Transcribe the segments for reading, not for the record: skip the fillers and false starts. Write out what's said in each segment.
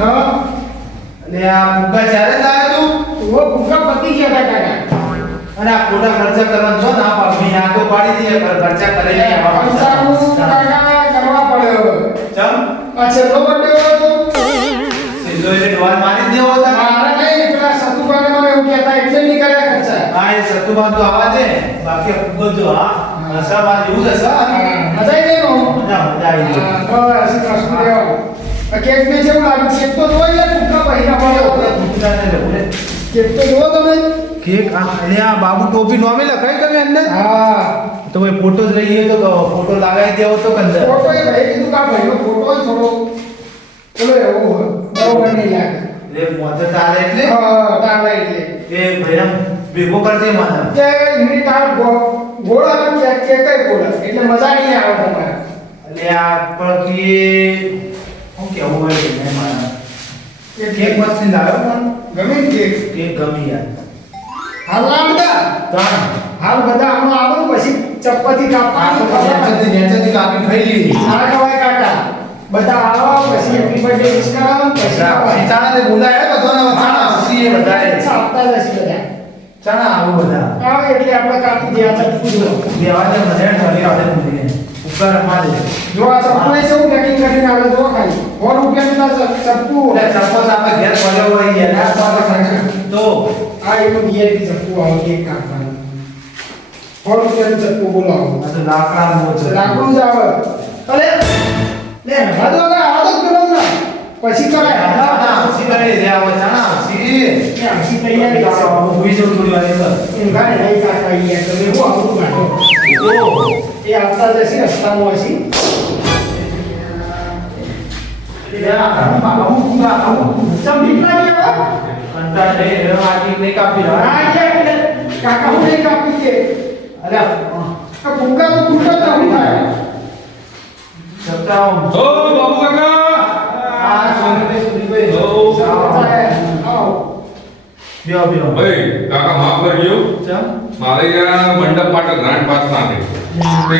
હા અને આ ફુગ્ગા ચારે લાવ્યો તું ઓ ફુગ્ગા પતી ગયા હતા કાકા અને આ ખોટા ખર્ચા કરવાનું છો ના પાડવી આ તો પાડી દઈએ પર ખર્ચા કરે ને ખર્ચાનું કાકા કરવા પડે હવે ચમ આ છેલ્લો બર્થડે હતો સિલ્લો એટલે ડોલ મારી જ દેવો હતા મારા નહીં પેલા સતુભાને મને એવું કહેતા એટલે નહીં કર્યા ખર્ચા હા એ સતુમાં તો આવા દે બાકી આ ફુગ્ગો જો હા હસા બાદ એવું જ હસા મજા આવી ગઈ મજા આવી ગઈ બસ કશું દેવાનું કેક ને જેવું લાગ્યું કેક તો જોઈ લે ફુગ્ગા પહેલા પડ્યો ફુગ્ગા ને લે કેક તો જોવો તમે કેક અને આ બાબુ ટોપી નોમે લખાઈ તમે અંદર હા તો ભાઈ ફોટો જ રહી ગયો તો ફોટો લગાવી દેવો તો અંદર ફોટો એ ભાઈ કીધું કા ભાઈનો ફોટો જ થોડો ચલો એવું બરોબર નહીં લાગે એ મોતે તારે એટલે હા તારે એટલે એ ભાઈરામ ભેગો કરજે મને કે ઇંગલી કાર્ડ ગોળા કે કઈ ગોળા એટલે મજા નહીં આવે તમારે એટલે આ પણ કે હું કેવું હોય ને મારા એ કેક મસ્તી લાવ્યો પણ ગમે ને કેક કેક ગમી યાર હાલ ના બધા તાણ હાલ બધા આમાં આવો પછી ચપ્પતી કાપવાની ખબર નેચેથી કાપી ખાઈ લીધી ના ખવાય કાકા બધા આવો પછી હેપી બર્થડે વિશ કરાવો પછી ચાણા ને બોલાયા બધાને ચાણા સી એ બધાએ આપતા જશે બધા ચાણા આવું બધા આવે એટલે આપણે કાપી દે આ ચપ્પુ જો દેવાને મજાને ઢાલી આવે મૂકીને ઉપર રમવા દે જો આ ચપ્પુ ને શું પેકિંગ કરીને આવે જો ખાલી 100 રૂપિયાનું ચપ્પુ એટલે ચપ્પલ આપણે ઘેર પડ્યો હોય યાર આ સારા ખર્ચ તો આ એનું વીઆઈપી ચપ્પુ આવે કેક કાપવાનું 100 રૂપિયાનું ચપ્પુ બોલાવો આ તો લાકડાનું છે લાકડું જ આવે અરે લે હદો કે આદત કરો ને પછી કરાય ચાણા સી કરે રે આવો ચાણા સી કે આખી તૈયારી કરો હું ભૂઈ જઉં થોડી વાર અંદર એમ ગાડે નહીં કાકા યાર તમે હું આવું કાઢો એ આવતા જશે રસ્તામાં હશે ચમ બીક લાગી હવે કંટાળ રે આજી નહીં કાપી રહ્યા આ કે કાકા હું નહીં કાપી દે અરે આ ભૂકા તો તૂટે જ નહીં થાય સપ્તાહ ઓ બાબુ કાકા આ સોનીભાઈ આવો બેહો બેહો ભાઈ કાકા માફ કરજો ચમ મારે ત્યાં મંડપ માટે ગ્રાન્ટ પાસ ના થઈ તે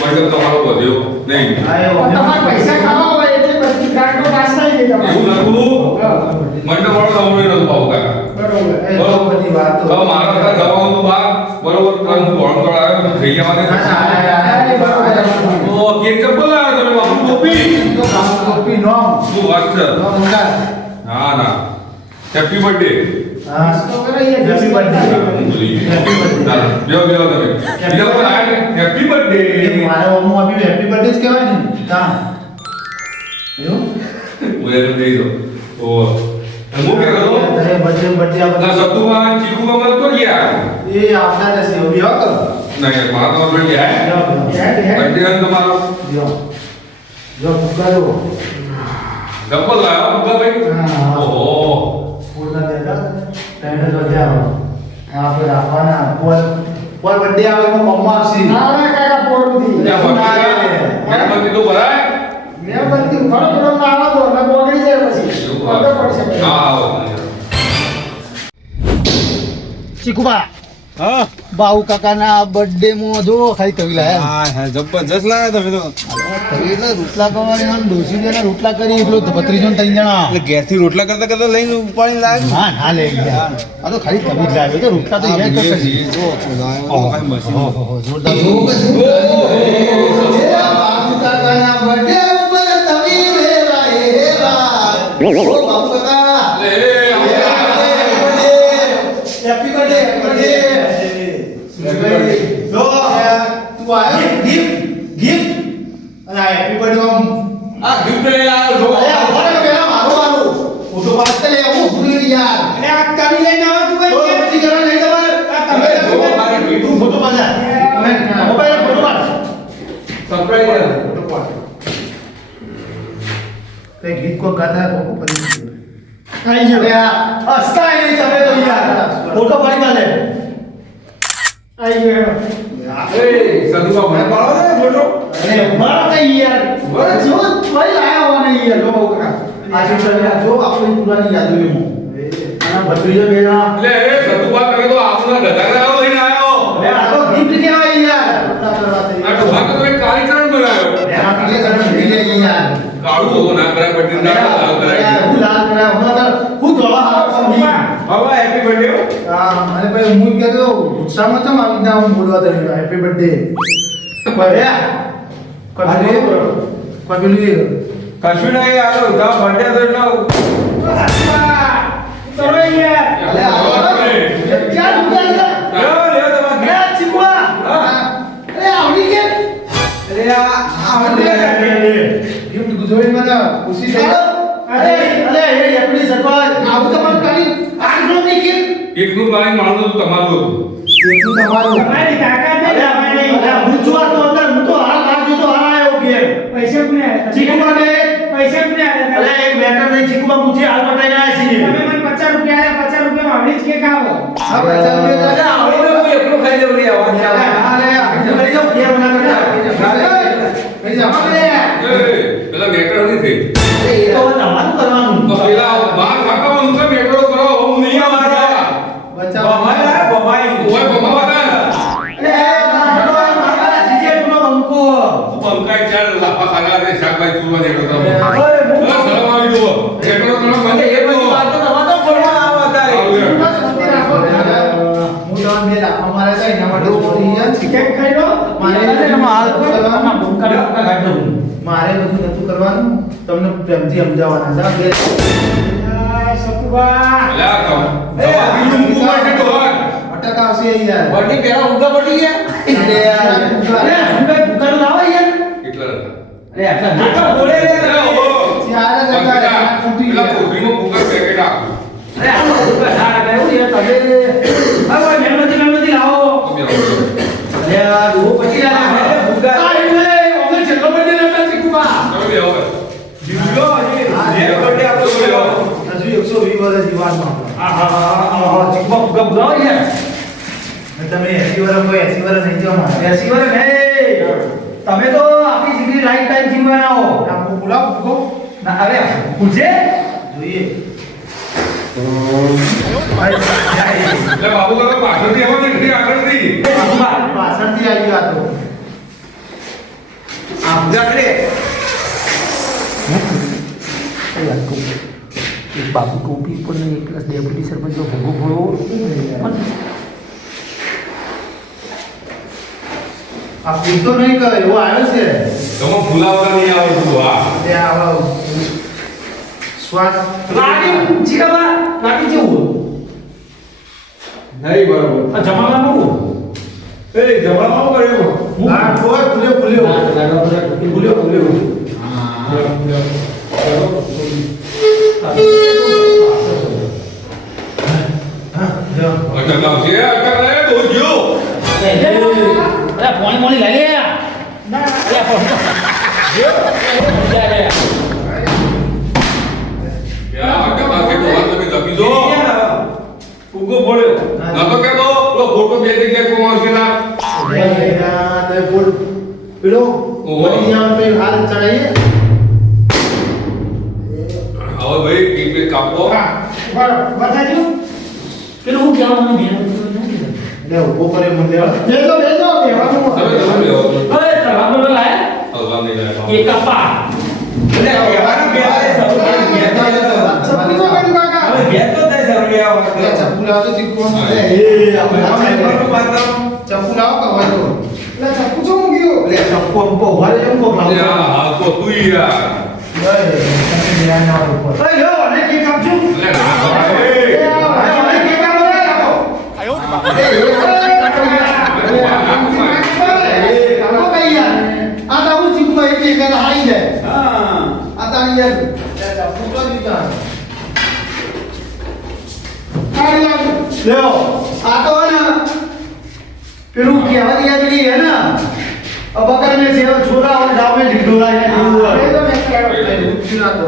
મંડપ તમારો વધ્યો નહીં આયો તમારે પૈસા ખાવા હોય એટલે બધી ગ્રાન્ટો પાસ થઈ ગઈ એવું તમારે નતું મંડપ વાળો અમને નતું બાબુ કાકા બરોબર એ બહુ બધી વાતો હવે મારા ઘર જવાનું હતું બહાર બરોબર પણ હું ભણતર આવ્યો થઈ ગયા મારે ઓ કેક ચપ્પલ લાવ્યો તમે બાબુ ટોપી કોપી નો શું વાત છે નો મંગા ના ના હેપી બર્થડે હા તો કરાઈએ હેપી બર્થડે હેપી બર્થડે બેહો બેહો તમે બીજા કોઈ આવ્યા ને હેપી બર્થડે મારે ઓમો આપી હેપી બર્થડે જ કહેવાય ને તા એવું હું એને દઈ દો તો હું કે કરો અરે બર્થડે બર્થડે ના આપણે સતુમાં ચીકુ કમર તો ગયા એ આપના જશે ઓબી હો તો નહીં મારા તો જોઈ ગયા બર્થડે તમારો જો ફુગારો ડબલ લાવ્યો મુકા ભાઈ હા. ઓહો પૂર્ણ દેતા તેને તો જાવ આપણે રાખવાના પર બર્થડે આવે તો મમ્મા આવશે ના ના કાકા પોડું ત્યાં થી ગણપતિ તો ભરાય મેં બધી ઘણો ઘણો ના આવો તો ન બોગડી જાય પછી એવું પડતો પડશે વાત. હા આવો ચીકુબા હા બાહુ કાકાના બર્થડે માં જો ખાલી તવી લાયા હા હા જબરજસ્ત લાગે તમે તો તવી એટલે રોટલા કરવાની આમ ડોસી જણા રોટલા કરી એટલો ભત્રીજો ને ત્રણ જણા એટલે ઘેરથી રોટલા કરતા કરતા લઈને ઉપાડીને લાગે હા ના લઈ ગયા આ તો ખાલી તવી જ લાવ્યો તો રોટલા તો અહીંયા કરતા છે મશીન જોરદાર બાહુ કાકાના બર્થડે ઉપર તવી લેવા એવા બાહુ કાકા હેપી બર્થડે જો તું આયો ગિફ્ટ ગિફ્ટ અને આ હેપી બર્થડે આમ આ ગિફ્ટ લઈ આવ્યો છો અરે આવવાને પેલા મારો ફોટો પાસ કરી હું ભૂલી યાર અરે આ તવી લઈને આવો તું તો કઈ બધી જરા નહીં તમારે તમે જો મારી તું વીટુ ફોટો પાસ તમે mobile photo pass surprise photo pass તે ગીત કો ગાતા કો પડી આઈ ગયો અરે આ હસતા નહીં તમે તો યાર ફોટો પાડી માલે આઈ ગયો એ સદુબા મને પાડો ને ફોટો અરે મારા કઈ યાર બરાબર જો ભાઈ લાયા હોને યાર લો બહુ કાકા આજે ચલ્યા જો આપણી પુરાની યાદો લેમો આના ભત્રીજો બેના એટલે એ સદુબા તમે તો આપના ગધાગરા લઈને આવ્યો અરે આ તો ગિફ્ટ કહેવાય યાર આ ડોહા તો તમે કાળીચરણ બનાવ્યો આ પીલે કરણ ભરી લે યાર કાળું તો ના કરાય બટી ના કરાય હું લા હા અને પછી હું કહેતો ઉત્સાહમાં ચમ આવી રીતના હું બોલવા તને હેપી બર્થડે ભર્યા પેલું કશું નહીં આ તો બર્થડે તો એટલો ચલો યાર અલે ક્યાં દુકાન છે લ્યો લ્યો તમારે મે ચીકવા અરે આવડી કે અરે આ ગિફ્ટ ગુજોરી મને ખુશી થઈ અરે અરે એ એપડી સરપંચ આવું તમારું કાલી આજ નો ની કે એકનું મારી માણસ તો તમારું હતું એટલું તમારું તમારી તાકાત નહીં તમારી હું જો તો અંદર હું તો હાલ બાજુ તો હાલ આવ્યો કે પૈસા કોને આલ્યા? ચીકવા ને પૈસા કોને આલ્યા? અરે એક મેટર નહીં ચીકવા પૂછે હાલ બતાઈને આવ્યા છીએ તમે મને 50 રૂપિયા આલ્યા, 50 રૂપિયામાં આવડી જ કેક આવો. આ પચાસ રૂપિયા અરે આવડી તો હું એકલું ખાઈ લઉં રે આવા અરે હું લઈ જાઉં ઘેર બના કરતા કઈ જાવ પેલા મેટર નથી થઈ એ તો તમારું કરવાનું તો પેલા બાર ખાતામાં ઊંચા મેટરો કરો હું નહીં આવતા બચાવ બમાઈ બમાઈ ઓય બમાવાના અરે મારા જીજે નો બંકો બંકાઈ ચાર લાપા ખાલા રે શાકભાજી ચૂરવા દેતો તો ઓય બસ સલામ આવી દો મેટરો કરો મને એ બધી વાતો તમારે તો પડવા આવા તારે હું તો બે અમારે કઈ ના માટે ચોરી છે કેક ખાઈ લો. મારે મારે બધું નતું કરવાનું તમને પ્રેમથી સમજાવવાના હતા બે આ સતુભા. અલ્યા તમ બીજું મૂકું માટે તો હોય અટક આવશે યાર બર્થડે પહેલા ઊંઘા પડી ગયા અરે યાર અરે સુબે દુકાન લાવો યાર કેટલા હતા અરે આટલા આટલા બોલે રે ચાર જ હતા ફૂટી પેલા ગયા કોથળીમાં કુકર પેકેટ આપ્યું અરે આટલા દુકાન સારા ગયું યાર તમે હવે મેમતી લાવો અરે આ રો પછી આ એટલે ઓમે જેટલો બર્થડે નતા ચીકવા તમે બે હવે જીવજો હજી જે બર્થડે આપણો કર્યો હજુ 120 વર્ષ જીવવાનું આ ચીકવા ગબ લાવો યાર તમે 80 વર્ષ કોઈ 80 વર્ષ નહીં જાવ મારે એસી વર હે તમે તો આપણી જિંદગી લાઈફ ટાઈમ જીવવાના હો ના હું બોલાવ ભૂકો ના અરે પૂછે જોઈએ એટલે બાબુ કાકા પાછળથી આવવાની ઘડી આગળથી પાછળથી આવી આ તો આમ જાકરે એક બાપુ ટોપી ઉપર ને એક પ્લસ ડેપ્યુટી સરપંચ ભોગો ભોળો આ પીતો નહીં કરે એવો આવ્યો છે તમે ફૂલાવતા નહીં આવડતું હા તે આવો શ્વાસ લાડી ચીકવા લાડી જેવું નહીં બરોબર આ જમાનામાં હું એ જમાનો કર્યો હા કોઈ ફૂલ્યો ફૂલ્યો અટક આવશે અટક રે દોજો અરે પાણી મોણી લઈ લે યા અટક આવશે તો વાત તમે દબી દો ઉગો પડ્યો ના તો કે દો લો ફોટો બે જગ્યાએ કોમાવશે ના તે બોલ પેલો ઓહો. વળી જાવ પે હાલ ચડાઈએ હવે ભાઈ કેક કાપો હા, બરાબર. બતાજો. પેલું હું કહેવાનું મેં લે ઉભો કરે મને બેસો, બેસો, બેહવાનું. તમે લેવો અરે તલાબો લાયા હલવા નહીં લાયા એક કપા એટલે કહેવાનું બે આવે સૌ ઘેર તો સપનું તો કર્યું કાકા. હવે ઘેર તો થાય સૌ લે આવો લે ચપ્પુ લાવો તો ચીકવાનું હા. લે આપણે બરોબર પાછળ ચપ્પુ લાવો કે હોય તો એટલે ચપ્પુ શું મૂક્યું? લે ચપ્પુ અમકો વારે અમકો લાવો યા હાલ તો તું યાર તમે ધ્યાન ના ઉપર ઓય યો અને કે કાપજો એટલે ના એ આ અરે મને કે કામ બોલે રાખો કાપો કઈ યાર આ તો હું ચીકવા એક એક હાઈ જાય હા આ તારી યાર લે ચપ્પુ તો દીધા કાઢી લાવજો. લ્યો આ તો હે ને પેલું કહેવા યાદ નહીં હે ને અબકર में से छोटा और गांव में ढिढोरा है બેસો, બેસો, બેસો. ઉઠી ના તો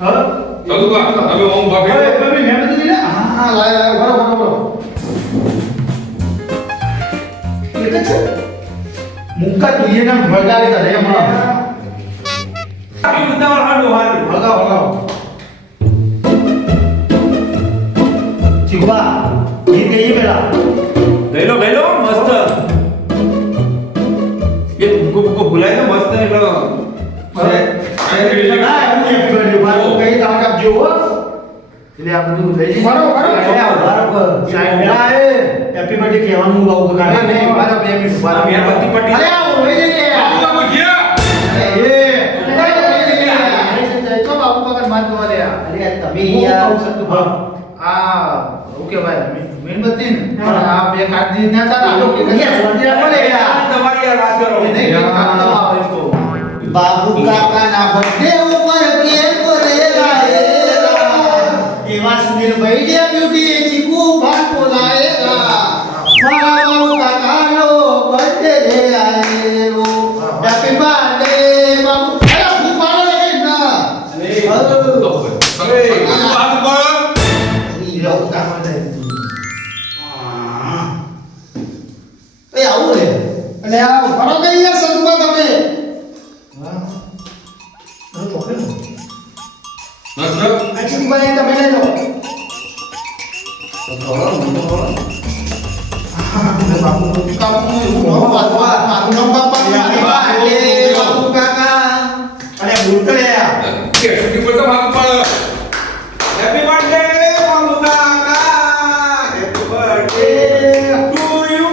હા ચાલુ બા તમે ઓમ ભાભી હવે તમે મહેનત કરી લે હા લાય લાય બરોબર એક છે મુક્કા તુયે ના ભગાડે કરે હમણાં આપી ઉતાવળ હાડો હાલ ભગાવ ભગાવ ચીકવા ગીત ગઈએ પેલા ગયેલો મસ્ત એ ગુગો ભૂલાય તો મસ્ત એટલો ના હું એક મિનિટ બાર કઈ તાકાત જો એટલે આ બધું લઈ જઈ બરોબર. હેપી બર્થડે કહેવાનું બાબુ કાકા નહીં મારા 2 મિનિટ મારા મીણબત્તી પટ્ટી અરે આવો લઈ જઈએ બાબુ ગયા તો બાપુ કાકા માર દો લે અરે તમે યાર આ ઓકે ભાઈ મીણબત્તી ને પણ આ બે કાઢી ના ચાલે આ લોકો તમારી યાર વાત કરો બાબુ કાકાના બર્થડે ઉપર કેક રેલાયેલા એવા સુનિલ ભાઈ ડેપ્યુટી ચીકુ ભાટ બોલાયેલા મારા બાબુ કાકાનો બર્થડે રે આયેલો હેપી બર્થડે બાબુ અરે હું પાડો રે ના એ આવું રે અને આ ફરો કઈ યાર સંતમાં તમે આ ચીકુભાઈ તમે લઈ લો બાબુ કાકા અને ભૂતળ્યા હેપી બર્થડે બાબુ કાકા હેપી બર્થડે ટુ યુ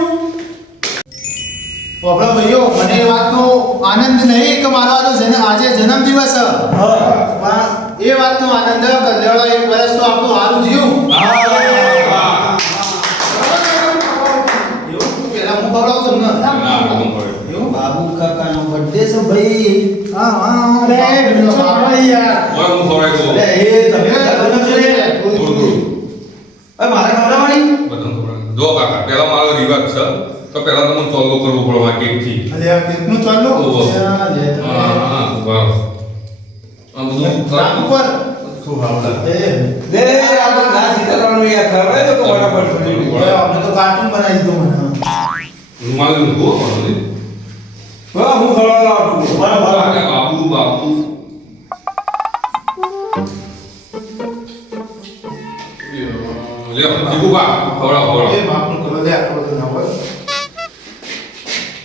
પોપડા ભાઈઓ મને એ વાતનો આનંદ નહીં કે મારો આજે જન્મદિવસ છે. પણ એ વાતનો આનંદ કે લેવડો એક વર્ષ તો આપણું હારું જીવું એવું પેલા હું ખવડાવું તમને એવું બાબુ કાકાનો બર્થડે છે ભાઈ હા અરે બીજો ભાઈ યાર અરે એ તમે લગન છે રે મારે ખવડાવવાની જો કાકા પેલા મારો રિવાજ છે તો પેલા તમને ચોલ્લો કરવો પડવા કેક થી અલે આ કેટલું ચાલુ ઓહો. હા લે તમે હા બસ આ બધું રાત ઉપર શું ભાવડા એ લે આપણે ના સીતારામનું યાર ખવડાવે તો બરાબર એ અમને તો કાર્ટૂન બનાવી દીધું મને રૂમાલ મૂકો પડે હા હું ખવડાવવા બાબુ બાબુ લે જીગુબા ખવડાવ એ બાપનું કરો લે આટલો બધો ના હોય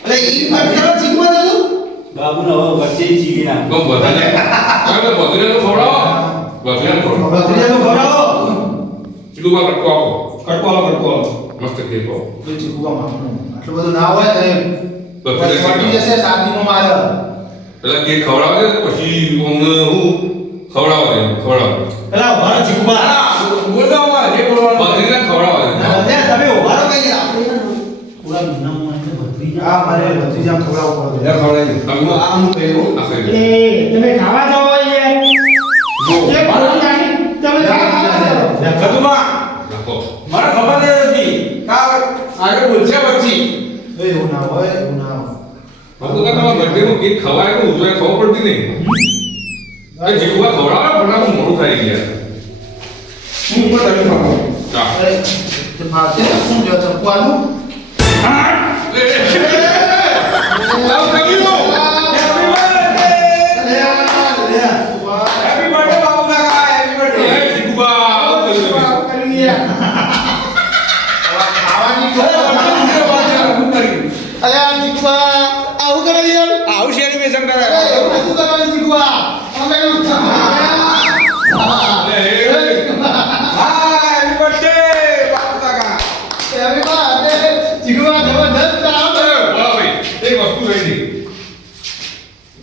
અરે ઈ બર્થડે ચીકવા દઉં બાબુનો હવે વચ્ચે ચીવી નાખ તો બધાને હવે બધાને તો ખવડાવો બધાને ખવડાવો બર્થડે ખવડાવો જીગુબા કટકો આપો કટકો આલો મસ્ત કેક આપો તો ચીકુકા માપનું આટલું બધું ના હોય તો એ બધાને પટી જશે શાદીમાં મારે પેલા કેક ખવડાવે ને પછી અમને હું ખવડાવે પેલા ઉભારો ચીકુબા બોલો જે બોલવાનું બધાને ખવડાવે લે તમે ઉભારો કઈ ગયા પૂરા મહિનામાં બધી આ મારે ભત્રીજા ખવડાવવું પડે ખવડાવી તમે આ હું કહ્યું આ એ તમે ખાવા જાઓ યાર એ ભરતી નાખી તમે ખાવા જાઓ સતુમા નાખો મને ખબર નથી કા આગળ બોલશે પછી એ એવું ના હોય એવું ના હોય બાપુ કાકા તમારા બર્થડે નું કેક ખવાય તો ઉજવાય ખબર પડતી નહીં એ જીગુબા ખવડાવે પણ આખું મોડું થાય ગયા હું ઉપર તમે ખાઓ ચા એ તે માથે શું જો ચપવાનું હેપી બર્થડે બાબુ કાકા હેપી બર્થડે કરી યાર ખાવાની અરે આ ચીકવા આવું કરે યાર આવું છે એનિમેશન કરે એવું નથી કરવાનું ચીકુઆ અમે હા હેપી બર્થડે બાબુ કાકા એવી વાત ચીકુઆ જબરદસ્ત કામ એક વસ્તુ રહી ગઈ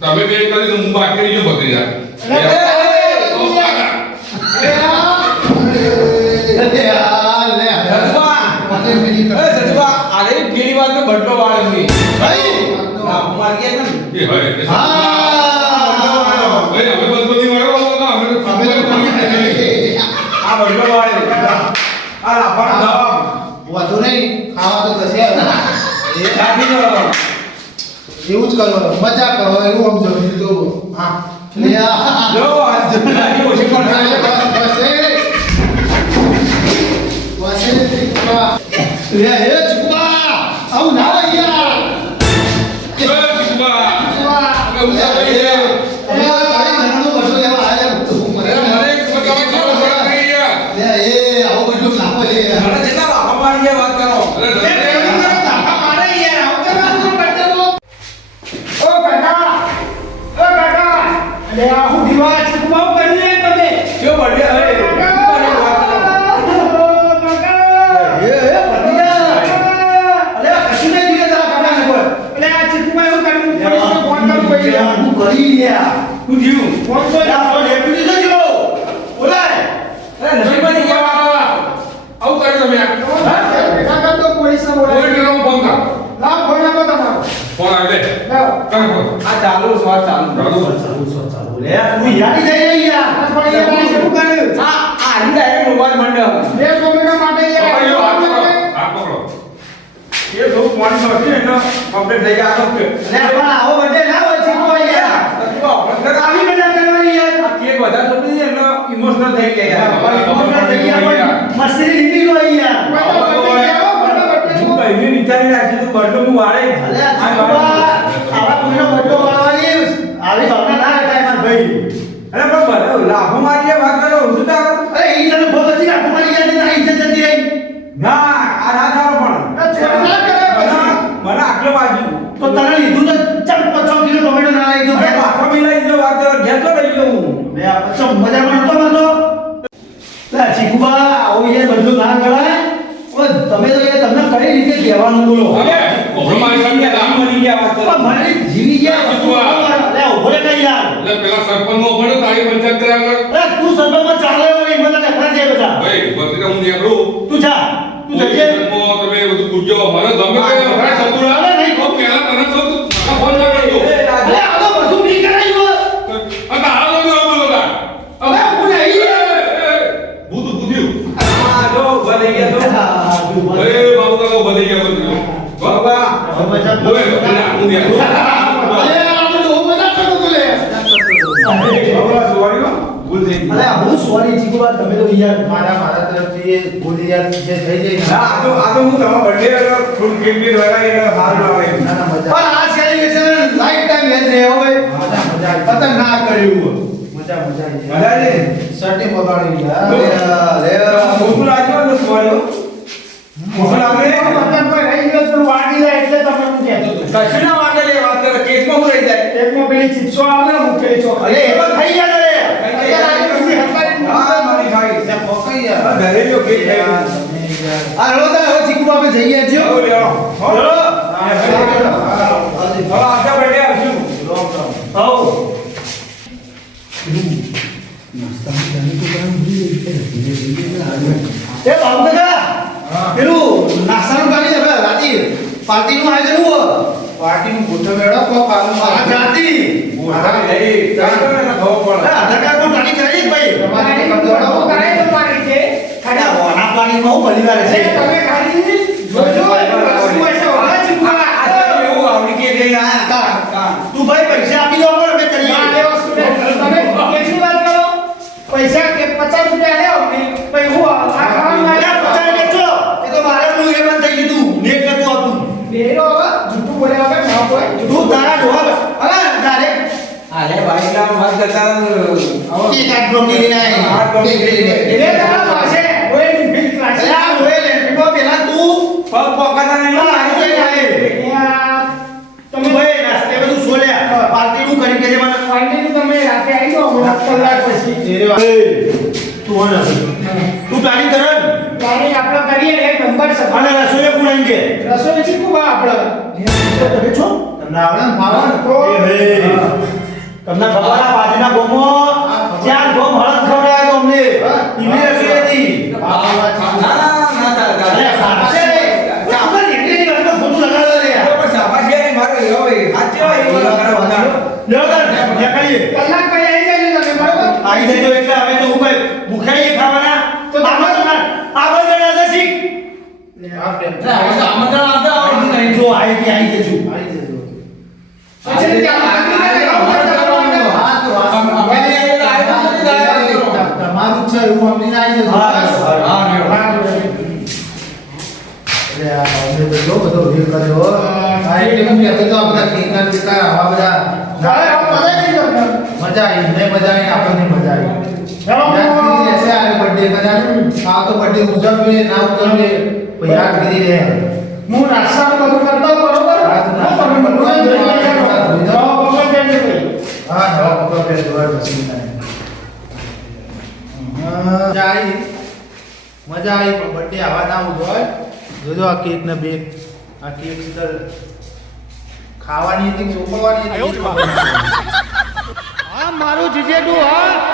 તમે બે કરી તો હું બાકી રહી ગયો બકરી યાર સતુમા અરે પેલી વાત નો બડ્ડો વાળો ની ભાઈ ના માર કે ને એ હોય એ હા ભાઈ અમે બધી વાળો અમે તો અમે તો આ બડ્ડો વાળો આ આપણ દવા વધુ નહીં ખાવા તો થશે રાખી દો એવું જ કરવાનું મજા કરો એવું સમજો બીજું તો હા લે આ જો આ જમવાની ઓછી પણ આવું ના હોય યાર જીગુબા અમે ઉતા ભાઈ એ ભાઈ જણાનું બધું લેવા આવ્યા તું મને મને તમે કેવો ખબર કરી યાર લે એ આવું બધું ના હોય યાર મને જેના બાપા મારી વાત કરો અરે ઓ કાકા અરે આ હું દીવા ચીકુબા કરી લે તમે કયો બર્થડે હવે શું થયું? કોણ તો આ આપણો ડેપ્યુટી તો જો બોલાય અરે નસીબમાં ગયા. આવું કરે તમે આ. ભેગા કર દો પોલીસને કોઈ બોલાવી. કે હું ફોન કર. લાવ ફોન આપો તમારો. ફોન આવે લે. લાવ. કર ફોન. આ ચાલુ સ્વાદ ચાલુ. લે તું યાદી જઈ રહી યાર આ પણ અહીંયા શરૂ કર્યું. આ આની ડાયરેક્ટ મોબાઈલ મંડળ. બે કોમેડા માટે પકડ્યો, હાથ પકડો. અહીંયા હાથ પકડો. એ તો પોઈન્ટ નથી ને એનો કમ્પ્લીટ થઈ ગયા તો કે. લે પણ આવો બર્થડે ના હોય ચીકુ યાર આવી બધા કરવાની યાર આ કેક વધારે છોકરી છે એટલે ઇમોશનલ થઈ ગયા યાર. ઇમોશનલ થઈ ગયા પણ મસ્તી લીધી લો યાર હું કહીને વિચારી રાખી તું બર્થડે હું વાળે. અલે આ આવા કોઈનો બર્થડે વાળવાની આવી ભાવના ના રખાય માર ભાઈ અરે પણ બરાબર લાભો મારીએ વાત કરો શું તાર. અરે ઈ તને બહુ બચી રાખો મારી યાર તારી ઇજ્જત જતી રહી ના આ ના થાવ પણ મને આટલો બાજુ તો તને લીધું તો ચમ 5 કિલો ટોમેટો ના લઈ દો અરે પાછો મિલાઈ જો વાત કરો ઘેર તો લઈ ગયો હું. મે આ પછી મજામાં નતો મળતો લે ચીકુબા આવું યાર બધું ના કરાય ઓ તમે તો યાર તમને કઈ રીતે કહેવાનું બોલો હવે ઓહો મારી સામે ના. મરી ગયા વાત કરો. પણ મને જીવી ગયા લે ઉભો રે કઈ યાર એટલે પેલા સરપંચનો પડ્યો તારી પંચાયત કર્યા વગર. અરે તું સભામાં ચાલે હોય મને નખરા દે બધા ભાઈ બધી હું નીકળું. તું જા તું જજે પોલીસમાં તમે બધું પૂછજો. મને ગમે તે વખત સતુર આવે ને તો પહેલા તને તો મારા ફોન ના કરજો. અરે આ તો બધું નહીં કરાયું આ હાલો જો બોલો તા. હવે હું નહીં ભૂત ભૂત્યું. આ જો ભલે ગયા તો. એ બાબુ કાકા બધી ગયા બધું. બાબા ઓય પેલા હું નીકળું. અરે આ બધું મજા કરું તું લે બાબા સોરી ભૂલ થઈ ગઈ. અરે હું સોરી ચીકુબા તમે તો યાર મારા તરફથી ભૂલી યાર જે થઈ જાય ના આ તો હું તમારો બર્થડે ફૂલ કેક બી લગાવી એટલે સારું આવે. ના ના મજા પણ આ સેલિબ્રેશન લાઈફ ટાઈમ યાદ રહે હવે મજા પતંગ ના કર્યું મજા મજા મજા છે. સર્ટી બગાડી મોટું લાગ્યું તો સોરી મોટું લાગે મતલબ કોઈ રહી ગયો તો વાટી જાય એટલે તમે હું કહેતો હતો. કશું ના વાગે લે વાત કરે કેકમાં હું રહી જાય. એકમાં પેલી ચીપ્સો આવે ને મૂકેલી ચોકલેટ. અરે એમાં ખાઈ ગયા રે અત્યારે આવી બધી હકારી હા મારી ભાઈ પકઈ આ યાર ઘરે જો કેક ખાઈ આ લો હવે ચીકુબા આપણે જઈએ છીએ આવો લેવો ચલો હવે આપણા બર્થડે આવશું. આવો એ બાબુ કાકા પેલું નાસ્તાનું કાઢી હવે રાતી પાર્ટીનું આયોજન હું પાર્ટીનું ગોઠવ મેળો કો આ પાલમાં રાતી મોટા લઈ ચાલો ને ખબર પડે. આધાર કાર્ડ પર પાર્ટી કરાવી ભાઈ તમારી હું કરાય તો મારી છે. ખાડા વાના પાણીમાં હું ભલીવાર છે તમે ખાલી જોજો શું હશે ઓલા ચીકુબા. આ તો એવું આવડી કેક લઈને આયા. તું ભાઈ પૈસા આપી દો પણ અમે કરીએ ના લેવો સ્ટુડન્ટ. તમે કેટલી વાત કરો? પૈસા કે 50 રૂપિયા લેવો ને પછી હું આ ખાવાનું ના અલ્યા, પચાસ બેચો. એ તો મારે પેલું એ બંધ થઈ ગયું તું. નેટ નતું આવતું. બેરો હવે જૂઠું બોલ્યા વગર ના બોય. તું તારા ડોહા અરે direct અરે ભાઈ ના વાત કરતા કેક આટ બ્રોકી લઈને આય. કેક લઈને આય. એ તારા પાસે કોઈ મિલ ક્લાસ અલ્યા, રોયલ એન્ટ્રીમાં પેલા તું પગ પકડતા નહીં. આ આવી જઈને આય. તું તમે ભાઈ નાસ્તે બધું છોડ્યા. પાર્ટીનું કરી કે જે મને ક્વોન્ટિટી તમે રાતે આવી જાઓ હમણાં કલાક પછી. એ, તું હો નથી. તું પ્લાનિંગ કર ને. ત્યારે આપણે કરીએ ને એક નંબર છે. અને રસોઈ કોણ આઈ કે રસોઈ ચીકુબા આપણે. તમે છો તમને આવડે ને ફાવણ એ ભાઈ તમને ખબર આ બાજુના ગોમમાં ચાર ગોમ હળદ ખવડાવ્યા તો અમને ઈવી રસોઈ હતી ના ચાલે અરે સાચે આપણે નીકળી વાત તો ખોટું લગાડો રે યાર પણ શાબાશ યાર મારે હવે હાચે હોય એવું લગાડો વધારો. લેવડર નીકળીએ કલાક પછી આવી જજો તમે બરોબર. આવી જજો એટલે અમે તો હું ભાઈ ભૂખાઈએ ખાવાના તો તો આમાં જણા શીખ આમંત્રણ આવતા આવડતું નહીં. જો આવી જજો આવી જજો પછી ત્યાં આગળ હા તો અમે લઈએ તો આવ્યો નથી આવ્યો. તમારું છે એવું સમજીને આવી જજો હા, હા રેડો. અરે આ અમને તો જો બધો ભીડ કર્યો આ એટલે હું કહેતો તો આ બધા કેકના કેકના આવા બધા મજા આવી નહીં મજા આવી આપણને મજા આવી યાદગીરી રહેશે આ બર્થડે કદાચ આ તો બર્થડે ઉજવીએ ના ઉજવીએ પણ યાદગીરી રહે હું નાસ્તાનું બધું કરતો બરોબર. હા, હા, તમે બધું જ જોઈ લેજો. દવા પકડ દેજો ભાઈ. હા નવા કપડા પહેર દોડ પછી થાય મજા આવી પણ બર્થડે આવા ના ઉજવાય જોજો આ કેક ને બેક આ કેક સીધા ખાવાની હતી કે ચોપડવાની હતી મારું જીજેડું હા